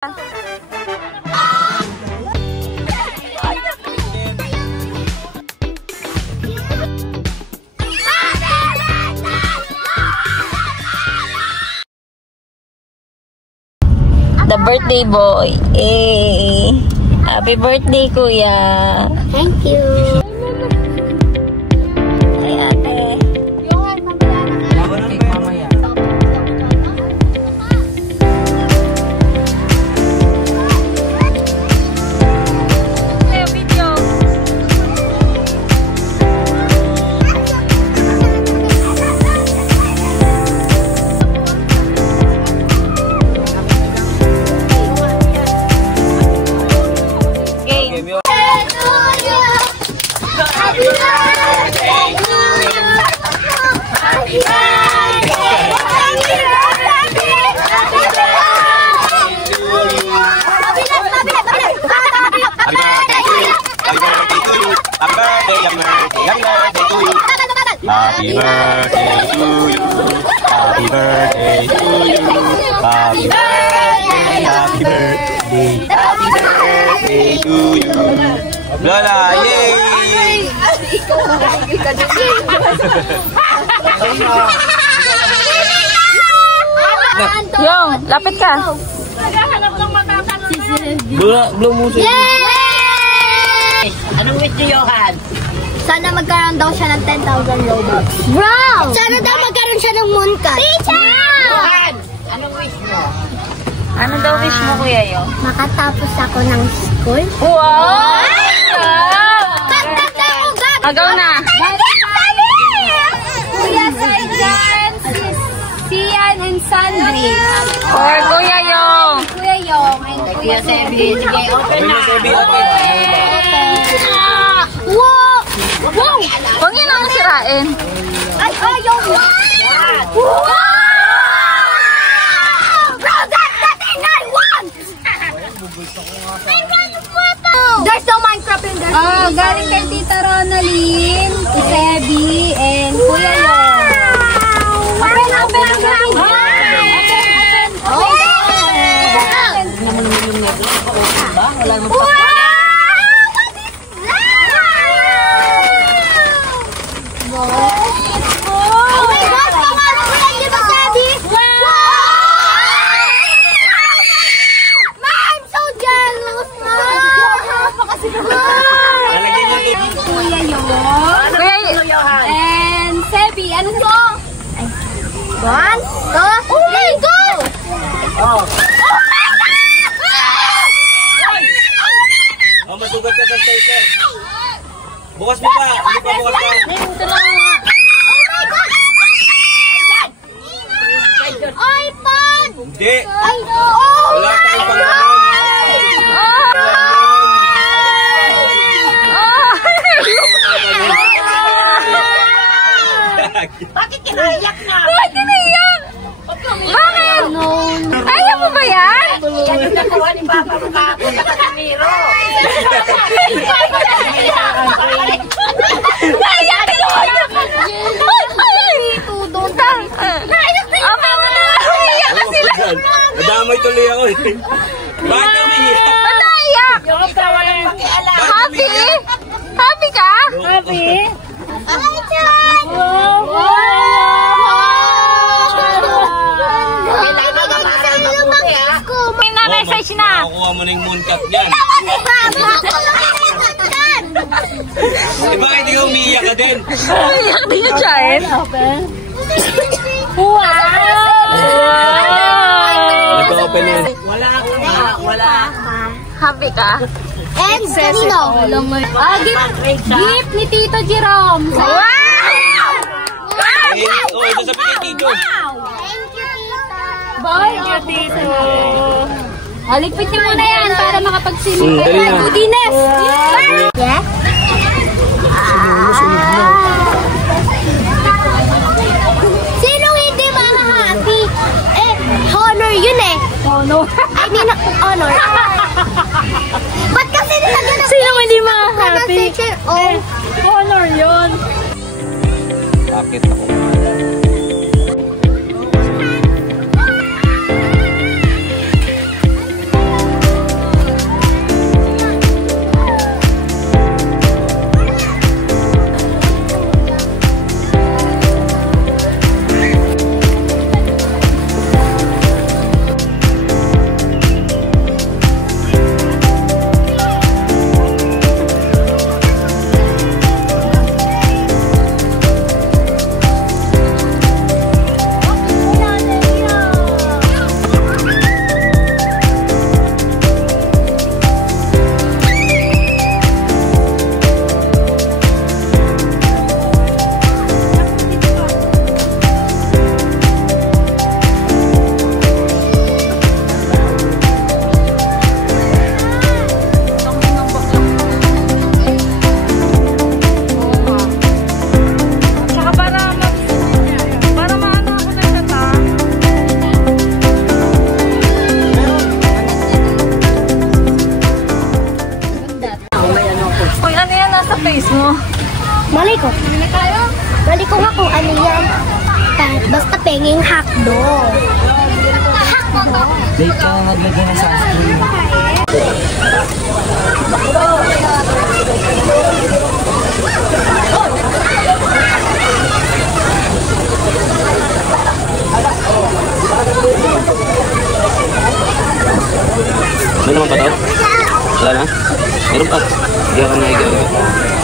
The birthday boy. Hey. Happy birthday, Kuya. Thank you. Ay, ate. Happy birthday to you. Happy birthday to you. Happy birthday. Happy birthday. Happy birthday to you. Lola, yay! Yung, lapit ka. Blow mo siya. Yay! Anong wish ni Johan? Sana magkaroon daw siya ng 10,000 Robux. Bro! Sana daw magkaroon siya ng mooncat. Teacher! Johan! Anong wish mo? Ano daw wish mo, Kuya Yo? Makatapos ako ng school. Wow! Agaw na. Kuya Sarjan, Sian and Sandri. Or Kuya Yong. Kuya Yong and Kuya Sebi. Sige, open na. Wow! Wow! Huwag yun ang sirain. Ay, ayaw! Wow! Bro, that's the thing I want! There's no Minecraft in there. Oh, galing kay Tita Ronaldine, Sebi, and Kuya Yong. Open, open, open! Wala mo Wow! Oh my God! Pangalan ko lang, di ba, Sebi? Wow! Ma, I'm so jealous, Ma! Lalagyan niyo ito. Kuya Yong. Kuya And Sebi, ano to? 1, 2, 3, go! Oh. Oh, masugat ka sa sticker. Bukas mo pa. Hindi pa bukas pa. iPhone! Hindi. Ay, oh! Wala tayong pangalaman. Bakit kinaiyak na? Bakit kinaiyak? Bakit? Ayaw mo ba yan? Yan yung nagawa ni Papa mo kahapon sa Casimiro. Naiyak ka naman! Naiyak mo na! Naiyak ka sila! Nadamay tuloy ako eh. Bakit ka umihiyak? Ba't naiyak? Yung tawa ng pakialam. Happy? Happy ka? Happy? Hi, John! May na-message na. Makakuha mo na yung mooncap niyan. Eh bakit ikaw umiiyak ka din? Naiyak din yung child. Nag-open yun. Wala ako nga. Wala. Happy ka? And kanino? Gift ni Tito Jerome. Wow! Oh, ito sa pinitito. Thank you, Tita. Thank you, Tito. Aligpit niyo muna yan para makapagsinig. Dali na. Goodiness! Yeah? Sinong hindi makahappy? Eh, honor yun eh. Honor? I mean, honor. Ba't kasi nilagyan ng Sino hindi makahappy? Oh, Honor yun. Bakit ako? Malay ko. Malay ko nga kung ano yan. Basta pengeng hotdog. Hotdog. Date ka maglagay ng sunscreen. Ano naman ba ito? Wala na? Meron pa. Hindi ako na